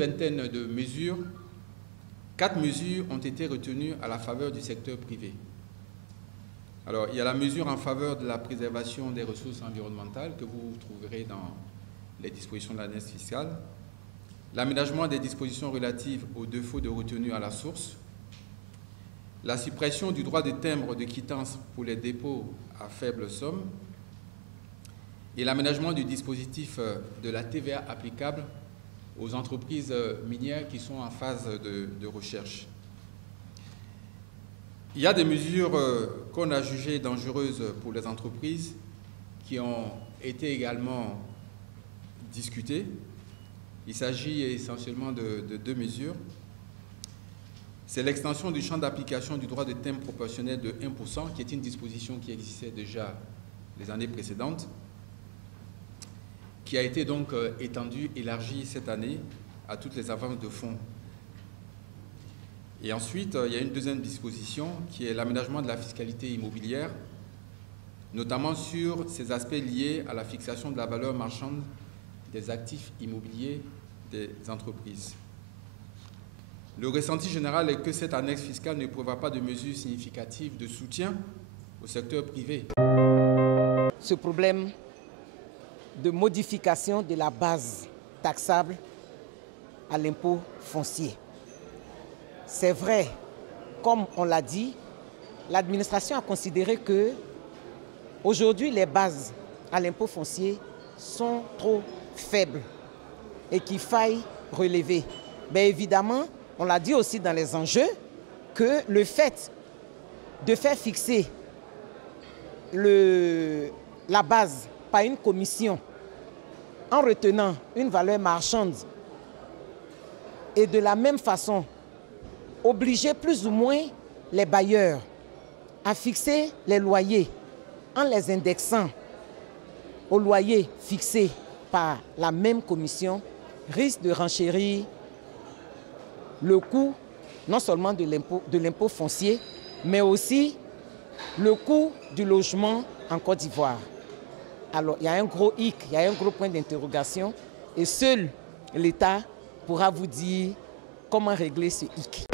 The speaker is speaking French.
vingtaine de mesures, 4 mesures ont été retenues à la faveur du secteur privé. Alors, il y a la mesure en faveur de la préservation des ressources environnementales que vous trouverez dans les dispositions de l'annexe fiscale, l'aménagement des dispositions relatives aux défauts de retenue à la source, la suppression du droit de timbre de quittance pour les dépôts à faible somme et l'aménagement du dispositif de la TVA applicable aux entreprises minières qui sont en phase de recherche. Il y a des mesures qu'on a jugées dangereuses pour les entreprises qui ont été également discutées. Il s'agit essentiellement de 2 mesures. C'est l'extension du champ d'application du droit de timbre proportionnel de 1%, qui est une disposition qui existait déjà les années précédentes, qui a été donc étendue, élargie cette année à toutes les avances de fonds. Et ensuite, il y a une deuxième disposition qui est l'aménagement de la fiscalité immobilière, notamment sur ces aspects liés à la fixation de la valeur marchande des actifs immobiliers des entreprises. Le ressenti général est que cette annexe fiscale ne prévoit pas de mesures significatives de soutien au secteur privé. Ce problème de modification de la base taxable à l'impôt foncier. C'est vrai, comme on l'a dit, l'administration a considéré que aujourd'hui les bases à l'impôt foncier sont trop faibles et qu'il faille relever. Mais évidemment, on l'a dit aussi dans les enjeux, que le fait de faire fixer la base par une commission en retenant une valeur marchande et de la même façon obliger plus ou moins les bailleurs à fixer les loyers en les indexant aux loyers fixés par la même commission risque de renchérir le coût non seulement de l'impôt foncier, mais aussi le coût du logement en Côte d'Ivoire. Alors, il y a un gros hic, il y a un gros point d'interrogation et seul l'État pourra vous dire comment régler ce hic.